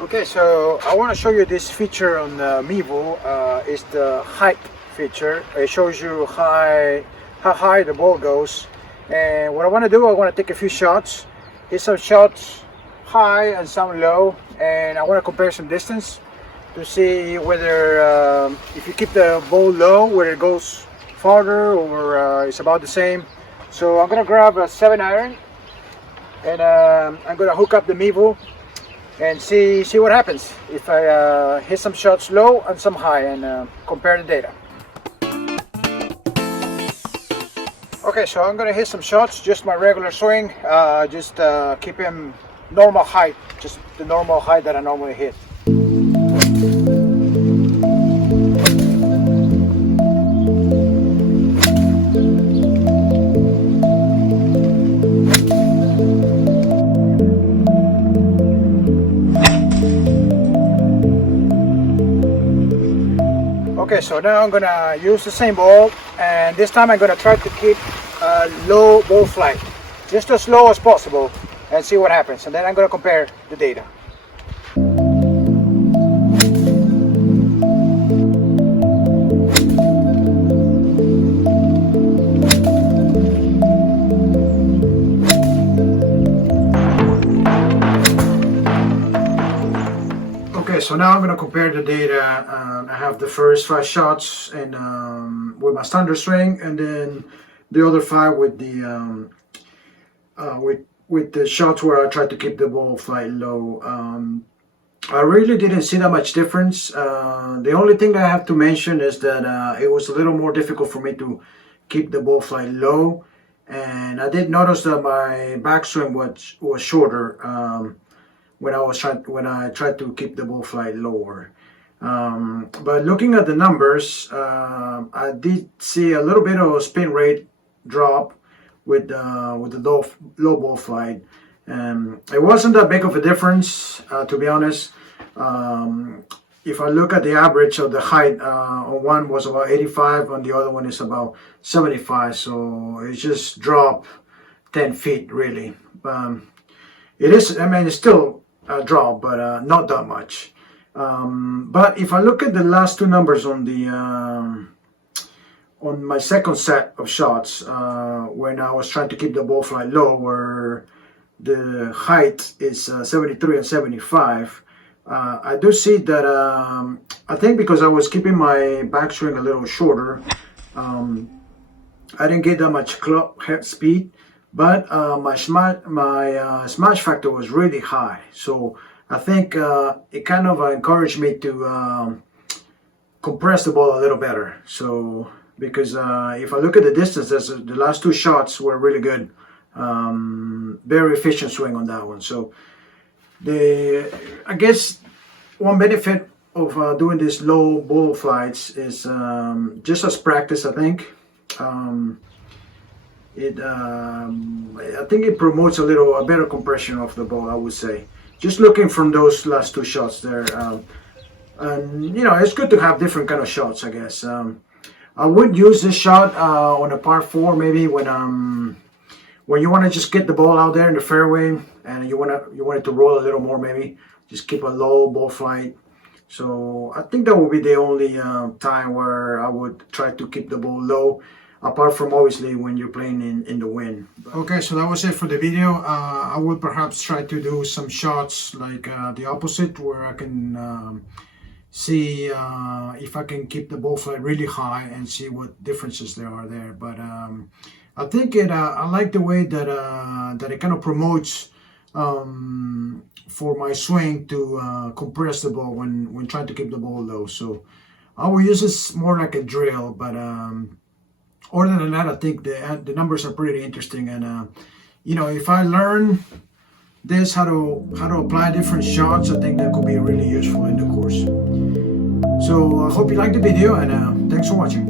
Okay, so I want to show you this feature on the Mevo. It's the height feature. It shows you how high the ball goes. And what I want to do, I want to take a few shots, hit some shots high and some low, and I want to compare some distance to see whether if you keep the ball low, whether it goes farther or it's about the same. So I'm gonna grab a 7-iron and I'm gonna hook up the Mevo and see what happens if I hit some shots low and some high and compare the data. Okay, so I'm gonna hit some shots, just my regular swing, just keep him normal height, just the normal height that I normally hit. Okay, so now I'm gonna use the same ball, and this time I'm gonna try to keep a low ball flight, just as low as possible, and see what happens. And then I'm gonna compare the data. Okay, so now I'm going to compare the data. I have the first 5 shots and with my standard swing, and then the other 5 with the with the shots where I tried to keep the ball flight low. I really didn't see that much difference. The only thing that I have to mention is that it was a little more difficult for me to keep the ball flight low, and I did notice that my backswing was shorter. When I tried to keep the ball flight lower. But looking at the numbers, I did see a little bit of a spin rate drop with the low ball flight. It wasn't that big of a difference, to be honest. If I look at the average of the height, on one was about 85, on the other one is about 75, so it just dropped 10 feet really. It is, I mean, it's still a drop, but not that much. But if I look at the last 2 numbers on the on my second set of shots, when I was trying to keep the ball flight low, where the height is 73 and 75, I do see that I think because I was keeping my backswing a little shorter, I didn't get that much club head speed. But my smash factor was really high, so I think it kind of encouraged me to compress the ball a little better. So because if I look at the distances, the last 2 shots were really good, very efficient swing on that one. So I guess one benefit of doing these low ball flights is just as practice, I think. I think it promotes a better compression of the ball, I would say. Just looking from those last 2 shots there, and you know, it's good to have different kind of shots, I guess. I would use this shot on a par 4, maybe when you want to just get the ball out there in the fairway, and you want it to roll a little more, maybe just keep a low ball flight. So I think that would be the only time where I would try to keep the ball low, apart from obviously when you're playing in the wind. Okay, so that was it for the video. I would perhaps try to do some shots like the opposite, where I can see if I can keep the ball flight really high and see what differences there are there. But I think I like the way that it kind of promotes for my swing to compress the ball when trying to keep the ball low. So I will use this more like a drill, but other than that, I think the numbers are pretty interesting, and you know, if I learn this how to apply different shots, I think that could be really useful in the course. So I hope you liked the video, and thanks for watching.